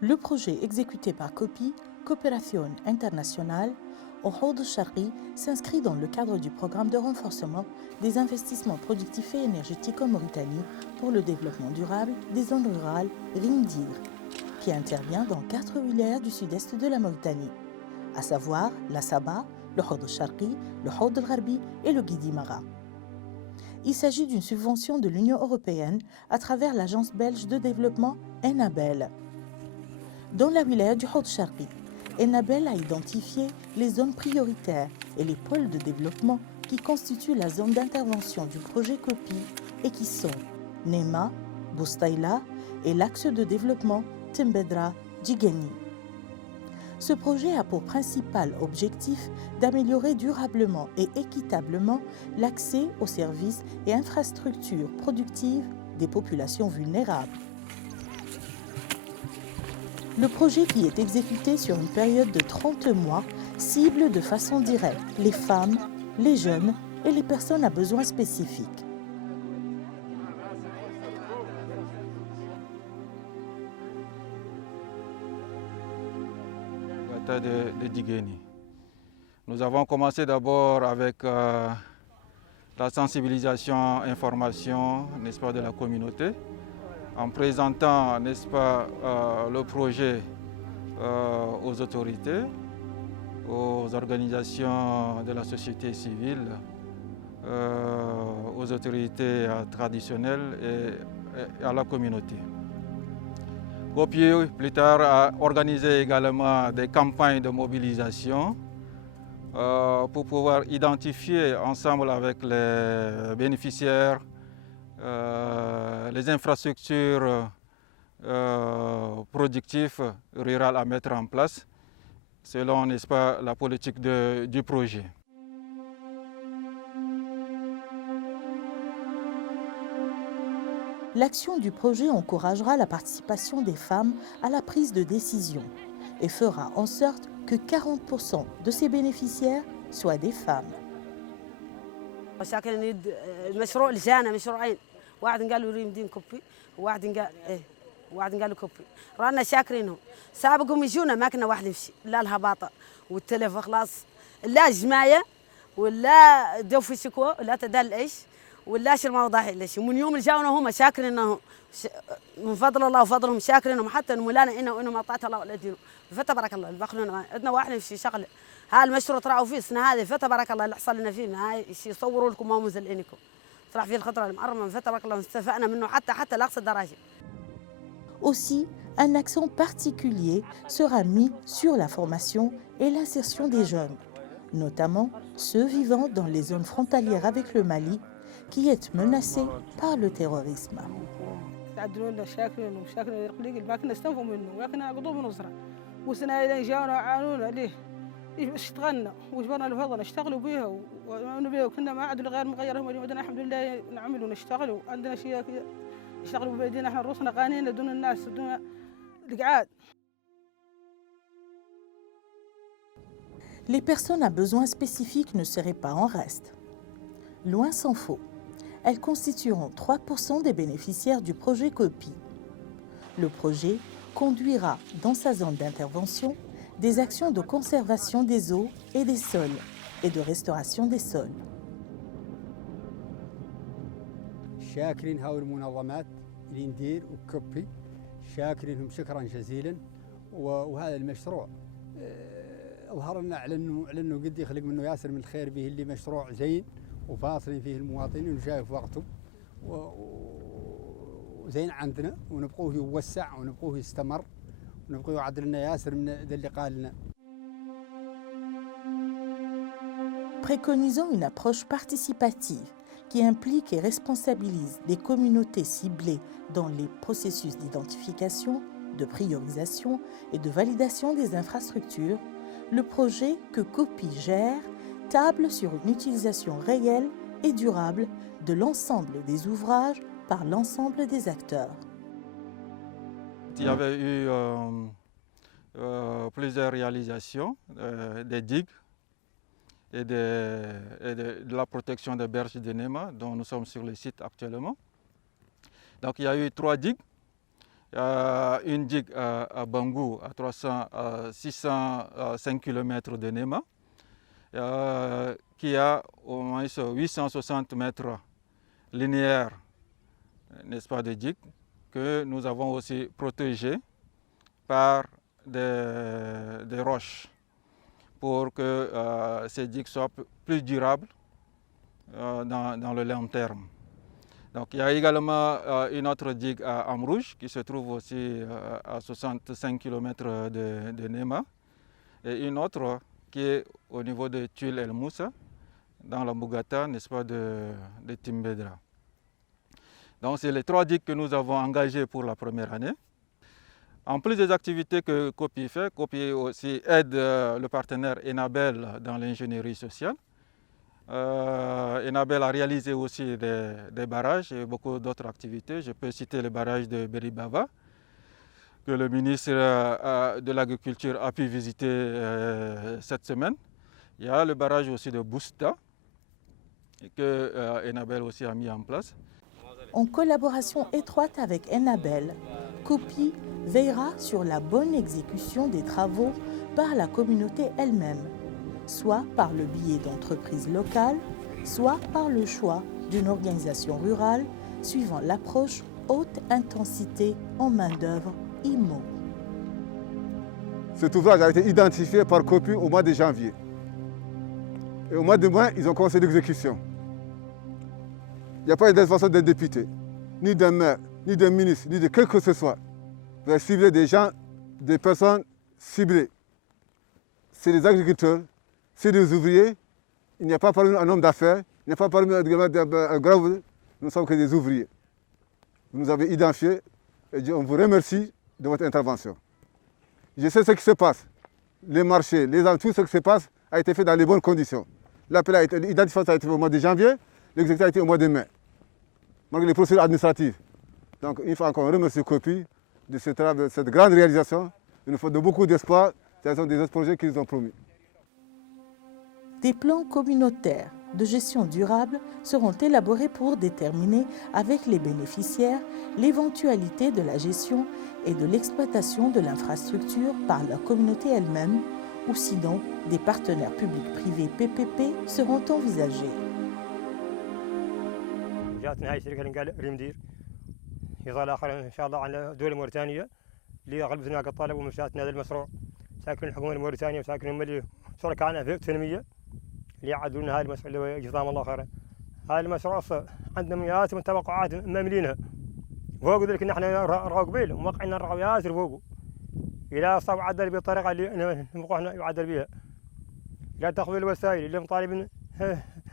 Le projet exécuté par COPI, Coopération Internationale, au Haut Charqi s'inscrit dans le cadre du programme de renforcement des investissements productifs et énergétiques en Mauritanie pour le développement durable des zones rurales RIMDIR, qui intervient dans 4 wilayas du sud-est de la Mauritanie, à savoir la Saba, le Haut Charqi, le Haut Gharbi et le Guidi Mara. Il s'agit d'une subvention de l'Union européenne à travers l'agence belge de développement Enabel. Dans la wilaya du Haut Charqi, Enabel a identifié les zones prioritaires et les pôles de développement qui constituent la zone d'intervention du projet COPI et qui sont Nema, Boustaïla et l'axe de développement Tembedra Djigeni. Ce projet a pour principal objectif d'améliorer durablement et équitablement l'accès aux services et infrastructures productives des populations vulnérables. Le projet qui est exécuté sur une période de 30 mois cible de façon directe les femmes, les jeunes et les personnes à besoins spécifiques. De Djigeni. Nous avons commencé d'abord avec la sensibilisation, information, n'est-ce pas, de la communauté, en présentant, n'est-ce pas, le projet aux autorités, aux organisations de la société civile, aux autorités traditionnelles et à la communauté. COPI, plus tard, a organisé également des campagnes de mobilisation pour pouvoir identifier ensemble avec les bénéficiaires les infrastructures productives rurales à mettre en place selon, n'est-ce pas, la politique du projet. L'action du projet encouragera la participation des femmes à la prise de décision et fera en sorte que 40% de ses bénéficiaires soient des femmes. المشروع لجانا مشروعين، واحد قالوا ريم دين كوبي وواحد قالوا كوبي، رانا شاكرينهم، سابقهم يجونا ما كنا واحد نمشي، لا الهباطة والتلف خلاص، لا جماية ولا دوفي شكوى ولا تدل ايش ولا شي الموضوع ليش، ومن يوم اللي جاونا هم شاكرينهم من فضل الله وفضلهم شاكرينهم حتى مولانا إنا وإنهم أطاعت الله ولا دينه، فتبارك الله اللي بخلونا عندنا واحد نمشي شغله. ها المشروع طلعوا فيه السنه هذه فتبارك الله اللي حصل لنا فيه هاي يصوروا لكم ما منزل عينكم طلع فيه الخضره المعرمه فتبارك الله استفدنا منه حتى لاقصى الدرجه. Aussi, un accent particulier sera mis sur la formation et l'insertion des jeunes, notamment ceux vivant dans les zones frontalières avec le Mali, qui est menacé par le terrorisme. اشتغلنا وجبرنا الفضل نشتغلوا بيها ونؤمنوا بيها وكنا ما عاد غير مغيرهم ودنا الحمد لله نعمل ونشتغل وعندنا شيء نشتغلوا بيدينا احنا رؤوسنا قانين دون الناس دون القعاد. Les personnes à besoins spécifiques ne seraient pas en reste. Loin s'en faut. Elles constitueront 3% des bénéficiaires du projet COPI. Le projet conduira dans sa zone d'intervention des actions de conservation des eaux et des sols et de restauration des sols. شاكرين هؤلاء المنظمات الإندير وكوبي شاكرينهم شكرا جزيلا وهذا المشروع ظهر لنا على انه قد يخلق منه ياسر من الخير به اللي مشروع زين وفاصلين فيه المواطنين وجاي في وقته وزين عندنا ونبقوه يوسع ونبقوه يستمر. Préconisant une approche participative qui implique et responsabilise les communautés ciblées dans les processus d'identification, de priorisation et de validation des infrastructures, le projet que COPI gère table sur une utilisation réelle et durable de l'ensemble des ouvrages par l'ensemble des acteurs. Il y avait eu plusieurs réalisations, des digues et de la protection des berges de Nema, dont nous sommes sur le site actuellement. Donc il y a eu 3 digues une digue à Bangou à 605 km de Nema, qui a au moins 860 mètres linéaires, n'est-ce pas, de digue, que nous avons aussi protégé par des roches pour que ces digues soient plus durables dans le long terme. Donc, il y a également une autre digue à Amrouche qui se trouve aussi à 65 km de Nema, et une autre qui est au niveau de Tuile El Moussa, dans la Mougata, n'est-ce pas, de Timbedra. Donc, c'est les 3 digues que nous avons engagées pour la première année. En plus des activités que COPI fait, COPI aussi aide le partenaire Enabel dans l'ingénierie sociale. Enabel a réalisé aussi des barrages et beaucoup d'autres activités. Je peux citer le barrage de Beribava, que le ministre de l'Agriculture a pu visiter cette semaine. Il y a le barrage aussi de Bousta, que Enabel aussi a mis en place. En collaboration étroite avec Enabel, COPI veillera sur la bonne exécution des travaux par la communauté elle-même, soit par le biais d'entreprises locales, soit par le choix d'une organisation rurale suivant l'approche haute intensité en main-d'œuvre IMO. Cet ouvrage a été identifié par COPI au mois de janvier. Et au mois de mai, ils ont commencé l'exécution. Il n'y a pas d'intervention d'un député, ni d'un maire, ni d'un ministre, ni de qui que ce soit. Vous avez ciblé des gens, des personnes ciblées. C'est des agriculteurs, c'est des ouvriers. Il n'y a pas parmi nous un homme d'affaires, il n'y a pas parmi nous un grave. Nous ne sommes que des ouvriers. Vous nous avez identifiés et on vous remercie de votre intervention. Je sais ce qui se passe. Les marchés, tout ce qui se passe a été fait dans les bonnes conditions. L'identification a été au mois de janvier, l'exécution a été au mois de mai, malgré les procédures administratives. Donc il faut encore remercier COPI de cette grande réalisation. Il nous faut de beaucoup d'espoir. Ce sont des projets qu'ils ont promis. Des plans communautaires de gestion durable seront élaborés pour déterminer avec les bénéficiaires l'éventualité de la gestion et de l'exploitation de l'infrastructure par la communauté elle-même, ou sinon des partenaires publics-privés PPP seront envisagés. جاتنا هاي الشركه اللي قال ريمدير اضافه اخرى ان شاء الله على دول موريتانيا اللي غلبت هناك الطلب ومشاتنا هذا المشروع ساكن الحكومه الموريتانيه وساكن هم اللي شركائنا في التنميه اللي يعدوا لنا هاي المشروع اللي جزاهم الله خيرا. هاي المشروع عندنا مئات من توقعات ماملينها فوق ذلك نحن راقبين وموقعين الرغبيات فوق الى صار عدل بالطريقه اللي نبغى يعدل بها لا تاخذ الوسائل اللي مطالبين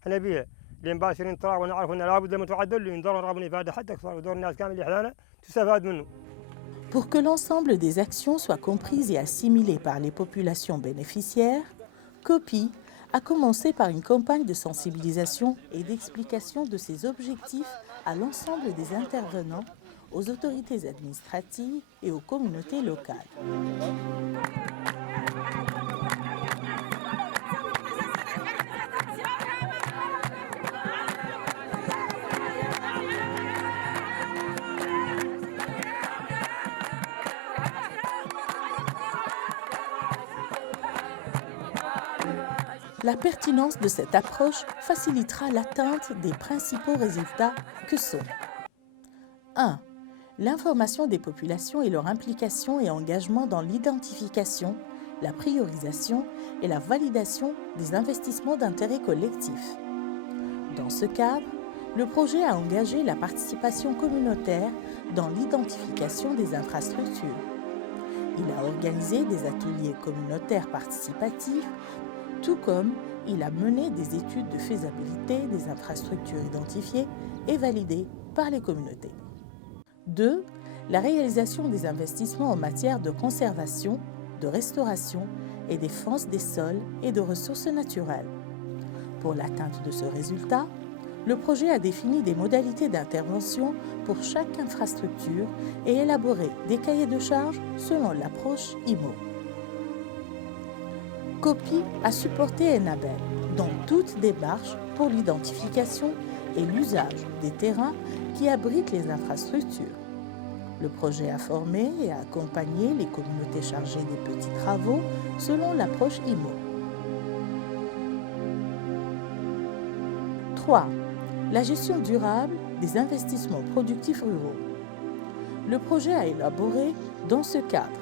احنا بها اللي مباشرين ترى ونعرف ان لابد لما تعدل ينظروا رغم الافاده حتى اكثر ودور الناس كامل اللي حدانا تستفاد منه. Pour que l'ensemble des actions soient comprises et assimilées par les populations bénéficiaires, COPI a commencé par une campagne de sensibilisation et d'explication de ses objectifs à l'ensemble des intervenants, aux autorités administratives et aux communautés locales. La pertinence de cette approche facilitera l'atteinte des principaux résultats que sont 1. L'information des populations et leur implication et engagement dans l'identification, la priorisation et la validation des investissements d'intérêt collectif. Dans ce cadre, le projet a engagé la participation communautaire dans l'identification des infrastructures. Il a organisé des ateliers communautaires participatifs, tout comme il a mené des études de faisabilité des infrastructures identifiées et validées par les communautés. 2. La réalisation des investissements en matière de conservation, de restauration et défense des sols et de ressources naturelles. Pour l'atteinte de ce résultat, le projet a défini des modalités d'intervention pour chaque infrastructure et élaboré des cahiers de charges selon l'approche IMO. COPI a supporté Enabel dans toute démarche pour l'identification et l'usage des terrains qui abritent les infrastructures. Le projet a formé et a accompagné les communautés chargées des petits travaux selon l'approche IMO. 3. La gestion durable des investissements productifs ruraux. Le projet a élaboré, dans ce cadre,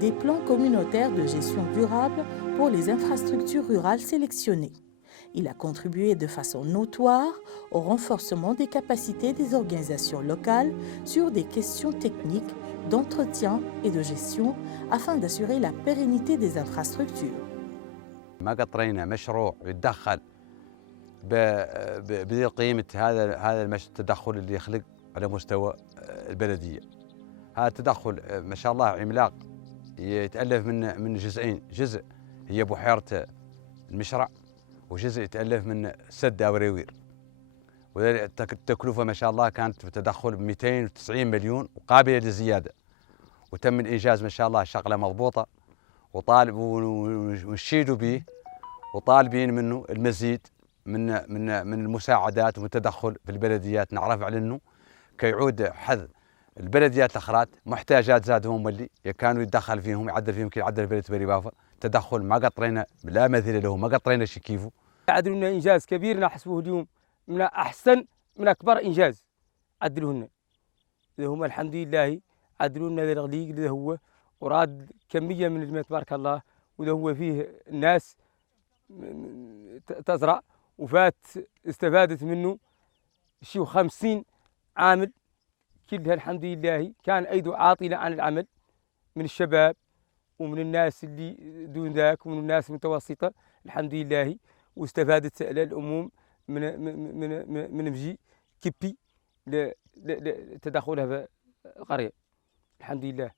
des plans communautaires de gestion durable pour les infrastructures rurales sélectionnées. Il a contribué de façon notoire au renforcement des capacités des organisations locales sur des questions techniques d'entretien et de gestion afin d'assurer la pérennité des infrastructures. ما قطرينا مشروع يتدخل بقيمة هذا التدخل اللي يخلق على مستوى البلدية. هذا التدخل ما شاء الله عملاق يتألف من جزئين، جزء هي بحيرة المشرع وجزء يتألف من سد أوريوير. والتكلفة ما شاء الله كانت بتدخل ب 290 مليون وقابلة للزيادة. وتم الإنجاز ما شاء الله شغلة مضبوطة وطالب ونشيدوا به وطالبين منه المزيد من المساعدات والتدخل في البلديات. نعرف على انه كيعود حظ البلديات الاخرى محتاجات زادهم اللي كانوا يتدخل فيهم يعدل فيهم كي يعدل بلديه بني بافا. تدخل ما قطرينا لا مثيل له، ما قطرينا شي كيفه. عدلوا لنا انجاز كبير نحسبه اليوم من احسن من اكبر انجاز عدلوه لنا. هم الحمد لله عدلوا لنا الغليق اللي هو وراد كميه من الماء تبارك الله، وده هو فيه الناس تزرع وفات استفادت منه شي 50 عامل كلها الحمد لله. كان أيدو عاطلة عن العمل من الشباب ومن الناس اللي دون ذاك ومن الناس المتوسطة الحمد لله، واستفادت الأمم من مجي كبي لتدخلها في القرية الحمد لله.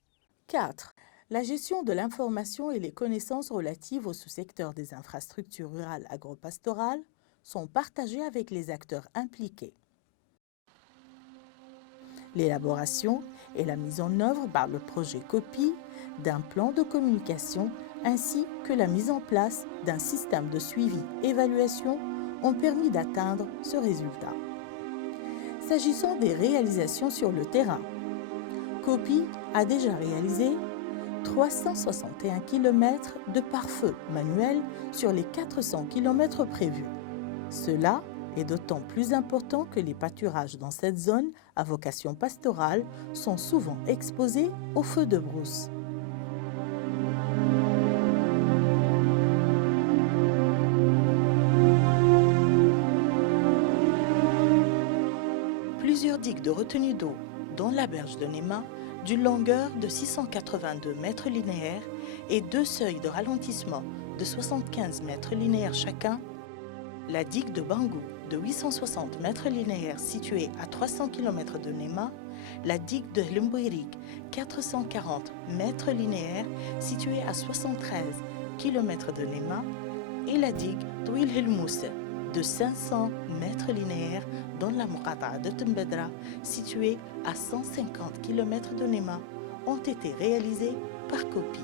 4. La gestion de l'information et les connaissances relatives au sous-secteur des infrastructures rurales agropastorales sont partagées avec les acteurs impliqués. L'élaboration et la mise en œuvre par le projet COPI d'un plan de communication ainsi que la mise en place d'un système de suivi-évaluation ont permis d'atteindre ce résultat. S'agissant des réalisations sur le terrain, COPI a déjà réalisé 361 km de pare-feu manuel sur les 400 km prévus. Cela est d'autant plus important que les pâturages dans cette zone à vocation pastorale sont souvent exposés aux feux de brousse. Plusieurs digues de retenue d'eau, dont la berge de Nema, d'une longueur de 682 mètres linéaires et 2 seuils de ralentissement de 75 mètres linéaires chacun, la digue de Bangou de 860 mètres linéaires située à 300 km de Nema, la digue de Limbuirik 440 mètres linéaires située à 73 km de Nema et la digue Touil Hilmous de 500 mètres linéaires dans la Muqata'a de Tembedra située à 150 km de Nema ont été réalisées par COPI.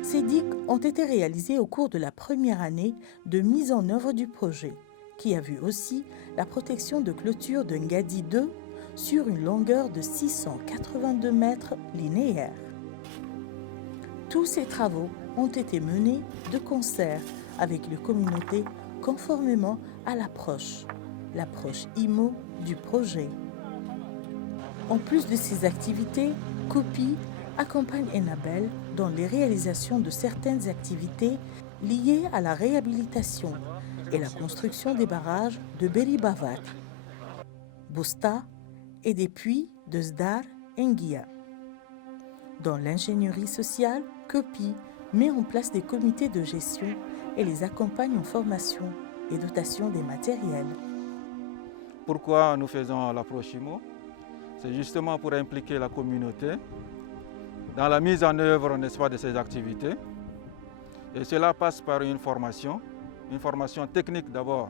Ces digues ont été réalisées au cours de la première année de mise en œuvre du projet, qui a vu aussi la protection de clôture de Ngadi 2 sur une longueur de 682 mètres linéaires. Tous ces travaux ont été menés de concert avec les communautés conformément à l'approche IMO du projet. En plus de ces activités, COPI accompagne Enabel dans les réalisations de certaines activités liées à la réhabilitation et la construction des barrages de Beri-Bavak, Bosta et des puits de Zdar et Nguia. Dans l'ingénierie sociale, COPI met en place des comités de gestion et les accompagne en formation et dotation des matériels. Pourquoi nous faisons l'approche IMO? C'est justement pour impliquer la communauté dans la mise en œuvre, n'est-ce pas, de ces activités. Et cela passe par une formation technique d'abord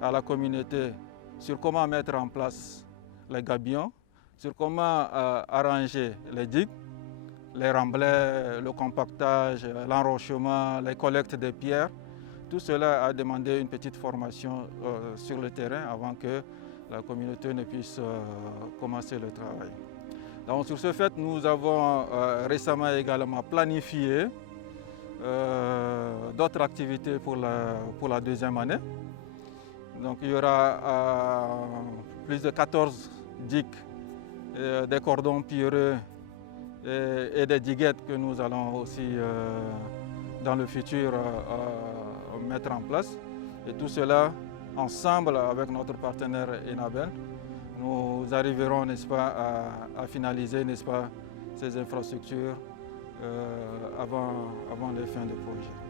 à la communauté sur comment mettre en place les gabions, sur comment arranger les digues, les remblais, le compactage, l'enrochement, les collectes des pierres. Tout cela a demandé une petite formation sur le terrain avant que la communauté ne puisse commencer le travail. Donc sur ce fait, nous avons récemment également planifié d'autres activités pour la deuxième année. Donc il y aura plus de 14 digues, des cordons pierreux et des diguettes que nous allons aussi dans le futur mettre en place. Et tout cela ensemble avec notre partenaire Enabel, nous arriverons, n'est-ce pas, à finaliser, n'est-ce pas, ces infrastructures avant les fins du projet.